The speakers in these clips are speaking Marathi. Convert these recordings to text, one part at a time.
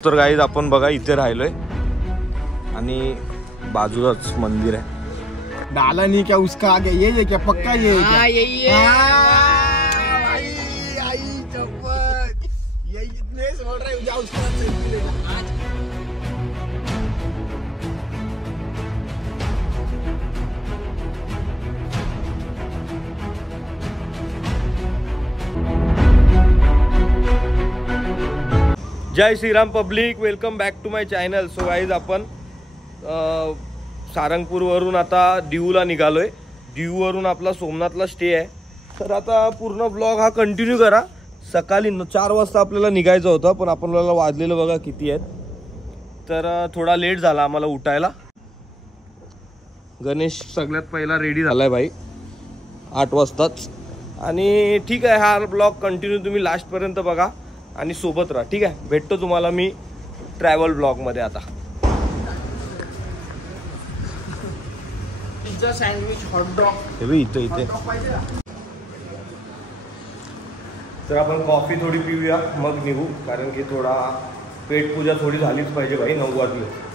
तर गाईज आपण बघा इथे राहिलोय आणि बाजूलाच मंदिर आहे। डाला नहीं क्या उसका आगे ये है क्या पक्का ये है क्या? यही है भाई आई चप्पल यही इतने बोल रहे जाओ उसका जय Shriram public, welcome back to my channel. So guys आपण सारंगपूरवरून आता दीवला निघालोय। दीववरून आपला सोमनाथला स्टे आहे। तर आता पूर्ण ब्लॉग हा कंटिन्यू करा। सकाळी 4 वाजता आपल्याला निघायचं होतं, पण आपल्याला वाजलेलं बघा किती आहेत। तर थोडा लेट झाला आम्हाला उठायला। गणेश सगळ्यात पहिला रेडी झालाय भाई 8 वाजताच। आणि ठीक आहे, हा ब्लॉग कंटिन्यू तुम्ही लास्टपर्यंत बघा आणि सोबत राहा, ठीक आहे। भेटतो तुम्हाला मी ट्रॅव्हल ब्लॉग मध्ये। आता पिझ्झा सँडविच हॉट डॉग इथे तर आपण कॉफी थोडी पिऊया मग निघू, कारण की थोडा पेट पूजा थोडी झालीच पाहिजे भाई। 9 वाजले।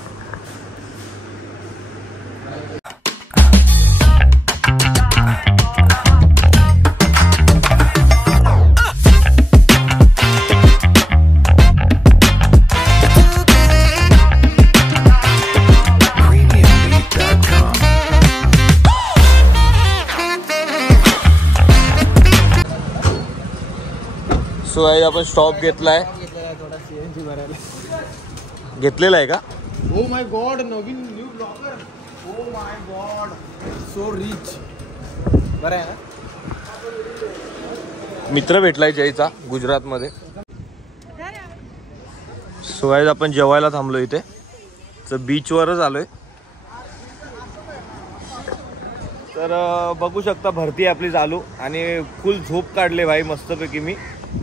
सो आज आपण स्टॉप घेतलाय, थोडा सीएनजी भरायला घेतलेला आहे का? Oh my God, Naveen new blogger. Oh my God, so rich. बरं आहे ना? मित्र भेटलाय जयचा गुजरात मध्ये। सो आज आपण जेवायला थांबलो इथे, तर बीच वरच आलोय। तर बघू शकता भरती आपली चालू आणि फुल झोप काढले भाई मस्तपैकी मी।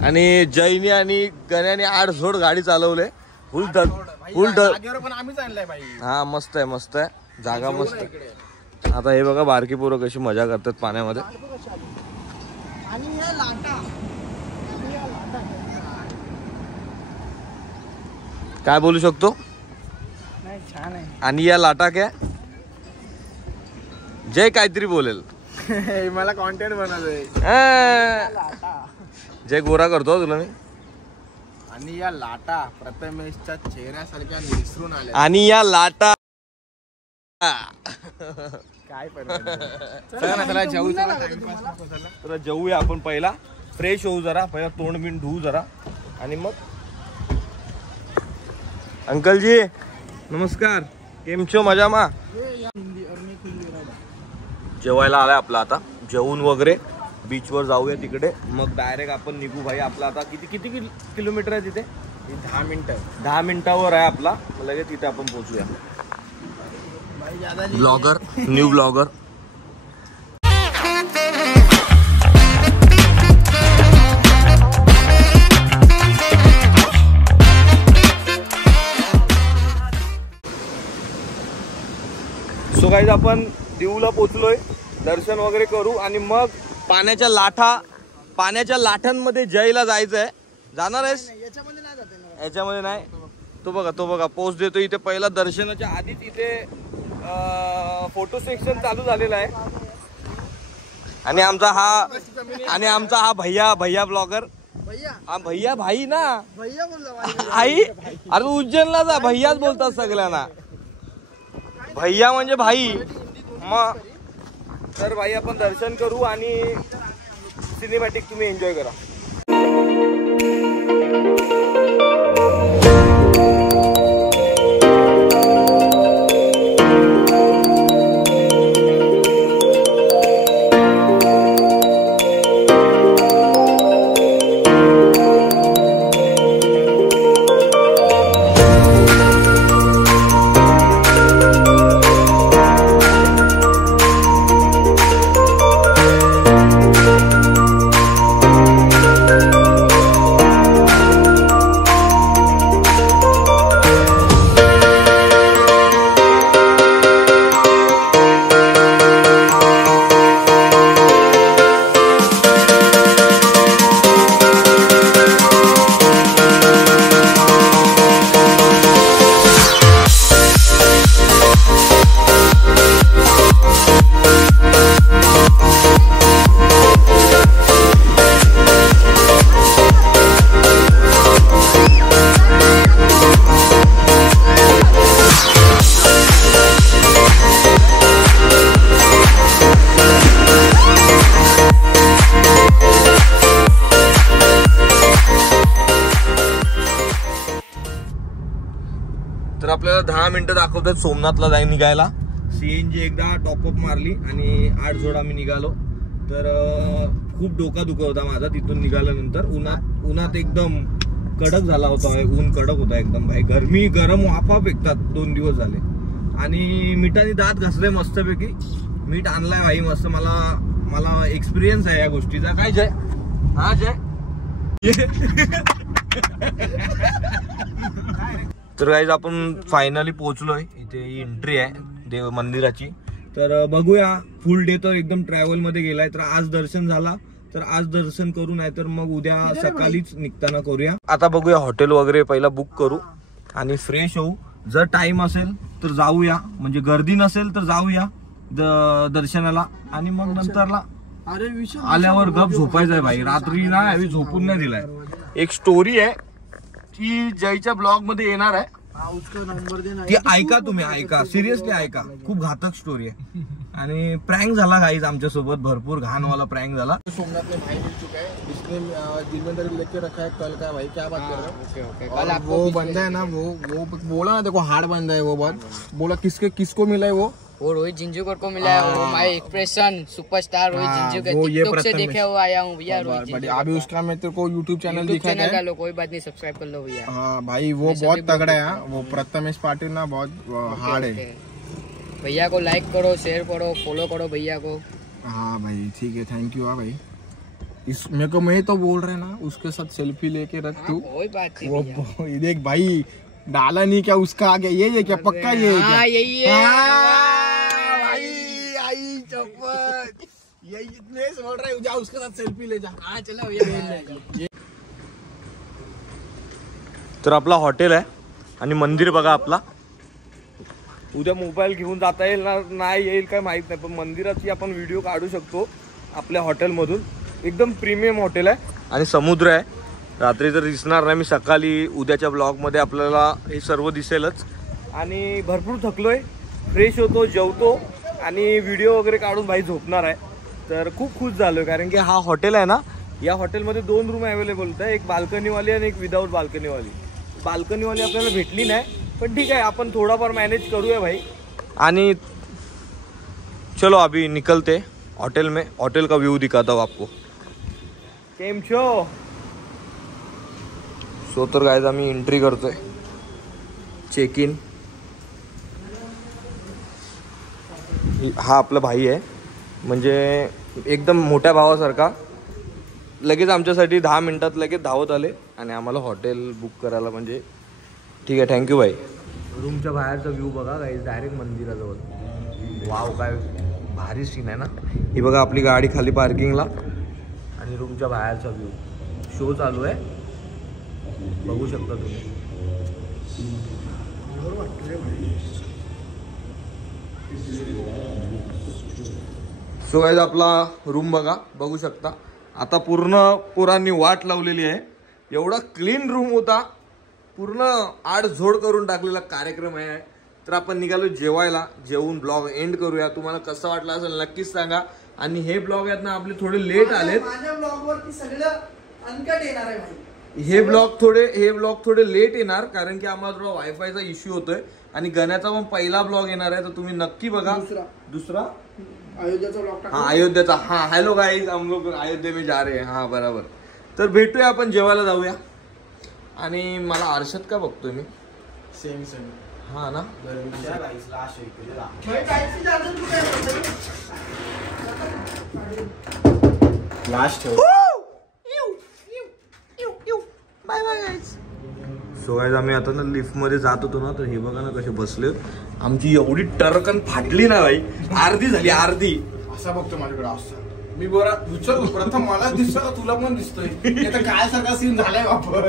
आणि जयनी आणि गण्याने आडझोड गाडी चालवले फुल पण आम्हीच आणलाय भाई। हा मस्त आहे, मस्त आहे जागा, मस्त आहे। आता हे बघा बारकी पोरं कशी मजा करतात पाण्यामध्ये। आणि हे लाटा काय बोलू शकतो? नाही, छान आहे। आणि या लाटा क्या जय काहीतरी बोलेल। मला कॉन्टेंट बनवतोय। जय गोरा करतो तुला मी। आणि या लाटा प्रथमेशच्या चेहऱ्यासारख्या निसरून आल्या। आणि या लाटा काय चला जाऊ, तर जाऊया आपण। पहिला फ्रेश होऊ जरा, पहिला तोंड बिंड धुवू जरा आणि मग। अंकल जी नमस्कार, केम छो? मजा मा? जेवायला आलाय आपला, आता जेवून वगैरे बीच वर जाऊया तिकडे, मग डायरेक्ट आपण निघू भाई। आपला आता किती किलोमीटर आहे तिथे? 10 मिनिटं, 10 मिनिटावर आहे आपला, लगेच तिथे आपण पोहोचूया। Blogger, new blogger. So guys आपण दीवला पोचलोय, दर्शन वगैरे करू आणि मग पाण्याच्या लाटांमध्ये जयला जायचंय। जाणार आहेस? याच्यामध्ये नाही। तो बघा पोस्ट देतो इथे। पहिला दर्शनाच्या आधीच इथे फोटो सेक्शन चालू झालेला आहे। आणि आमचा हा भैया ब्लॉगर। हा भैया भाई ना, आई अरे उज्जैनला जा, भैयाच बोलतात सगळ्यांना। भैया म्हणजे भाई मग। तर भाई आपण दर्शन करू आणि सिनेमॅटिक तुम्ही एन्जॉय करा। तर आपल्याला 10 मिनिटं दाखवतात सोमनाथला जाई निघायला. CNG एकदा टॉपअप मारली आणि 8 जोड आम्ही निघालो. तर खूप डोका दुखत होता माझा तिथून निघाल्यानंतर. उन्हात एकदम कडक झाला होता, ऊन कडक होता एकदम भाई. गरम वाफा फेकतात 2 दिवस झाले. आणि मिठाने दात घासले मस्तपैकी. मीठ आणलाय भाई मस्त. मला एक्सपिरियन्स आहे या गोष्टीचा. काय जय? हा जय. तर गाईज आपण फायनली पोहोचलोय. इथे एंट्री आहे देव मंदिराची. तर बघूया. फुल डे तर एकदम ट्रॅव्हल मध्ये गेलाय. तर आज दर्शन झाला तर आज दर्शन करू, नाही तर मग उद्या सकाळीच निघताना करूया. आता बघूया हॉटेल वगैरे पहिला बुक करू आणि फ्रेश होऊ. जर टाइम असेल तर जाऊया, म्हणजे गर्दी नसेल तर जाऊया दर्शनाला. आणि मग नंतरला आल्यावर गप झोपायचं आहे भाई. रात्री ना आम्ही झोपून नाही दिलाय. एक स्टोरी आहे ती जयच्या ब्लॉग मध्ये येणार आहे, ती ऐका तुम्ही. ऐका, सिरियसली ऐका. खूप घातक स्टोरी आहे. आणि प्रँक झाला गाईज आमच्या सोबत, भरपूर घाणवाला प्रँक झाला. सोमनाथ में भाई मिल चुका है, इसने दिन में अंदर लेके रखा है. कल का भाई क्या बात कर रहे हो? कल आपको वो बंदा है ना, वो बोला ना, देखो हार्ड बंदा है वो. बहुत बोला किसको मिला है वो रोहित जिंजूकर को मिला है. वो माय एक्सप्रेशन सुपरस्टार रोहित जिंजूकर टिकटॉक से देखे हुआ आया हूँ भैया. अभी उसका मैं तेरे को यूट्यूब चैनल दिखा है. कोई बात नहीं, सब्सक्राइब कर लो भैया. हाँ भाई वो बहुत तगड़ा है. वो प्रथमेश पाटिल ना बहुत हार्ड है. भैया को लाइक करो, शेयर करो, फॉलो करो भैया को. हाँ भाई ठीक है, थैंक यू. हाँ भाई इस मेरे को मैं तो बोल रहे ना उसके साथ सेल्फी लेके रख तू. कोई बात नहीं. वो देख भाई डाला नहीं क्या उसका आगे, ये क्या पक्का ये है? हाँ यही है भाई. आई चप्पल ये इतने बोल रहे जा उसके साथ सेल्फी ले जा. हाँ चलो भैया. तर आपला हॉटेल आहे आणि मंदिर बघा आपला. उद्या मोबाईल घेऊन जाता येईल ना नाही येईल काय माहित नाही, पण मंदिराची आपण व्हिडिओ काढू शकतो आपल्या हॉटेलमधून. एकदम प्रीमियम हॉटेल आहे आणि समुद्र आहे. रात्री तर दिसणार नाही, मी सकाळी उद्याच्या ब्लॉगमध्ये आपल्याला हे सर्व दिसेलच. आणि भरपूर थकलोय, फ्रेश होतो, जेवतो आणि व्हिडिओ वगैरे काढून भाई झोपणार आहे. तर खूप खुश झालोय कारण की हा हॉटेल आहे ना, या हॉटेलमध्ये 2 रूम अवेलेबल होत्या. एक बाल्कनीवाली आणि एक विदाऊट बाल्कनीवाली. बाल्कनीवाली आपल्याला भेटली नाही, पण ठीक आहे आपण थोडाफार मॅनेज करूया भाई. आणि चलो अभी निकलते होटल में. होटल का व्यू दिखाता हूँ आपको. केम छो. सो तर गाइस आम्ही एंट्री करतोय. Check in. हा आपला भाई आहे, म्हणजे एकदम मोठ्या भावासारखा. लगेच आमच्यासाठी 10 मिनिटात लगेच धावत आले आणि आम्हाला हॉटेल बुक करायला. म्हणजे ठीक आहे, थँक्यू भाई. रूमच्या बाहेरचा व्ह्यू बघा गाईज, डायरेक्ट मंदिराजवळ. वाव काय भारी सीन आहे ना. ही बघा आपली गाडी खाली पार्किंगला आणि रूमच्या बाहेरचा व्ह्यू. शो चालू आहे, बघू शकता तुम्ही. सो गाईज आपला रूम बघा, बघू शकता. आता पूर्ण पोरांनी वाट लावलेली आहे. एवढा क्लीन रूम होता, पूर्ण आड झोड करून टाकलेला कार्यक्रम आहे. तर आपण निघालो जेवायला. जेवून ब्लॉग एंड करूया. तुम्हाला कसं वाटलं असेल नक्कीच सांगा. आणि हे ब्लॉग आहेत ना आपले थोडे लेट आलेत. माझ्या ब्लॉग वरती सगळं अनकट येणार आहे भाई. हे ब्लॉग थोडे लेट येणार कारण की आम्हाला थोडा वायफायचा इश्यू होतोय. आणि गण्याचा पण पहिला ब्लॉग येणार आहे, तर तुम्ही नक्की बघा. दुसरा अयोध्याचा ब्लॉग. हाँ अयोध्याचा. हाँ हॅलो गाइस, हम लोग अयोध्या में जा रहे हैं. हाँ बराबर. तर भेटूया आपण जेवायला जाऊया. आणि मला आरशात का बघतोय मी? सेम हा ना. Last bye bye guys. So guys आम्ही आता ना लिफ्ट मध्ये जात होतो ना, तर हे बघा ना कसे बसले. आमची एवढी टरकन फाटली ना भाई, अर्धी झाली अर्धी. असा बघतो माझ्याकडे असं. मी बरं विचारतो प्रथम मला दिसतो का तुला पण दिसतोय. काय सगळा सीन झालाय बापर.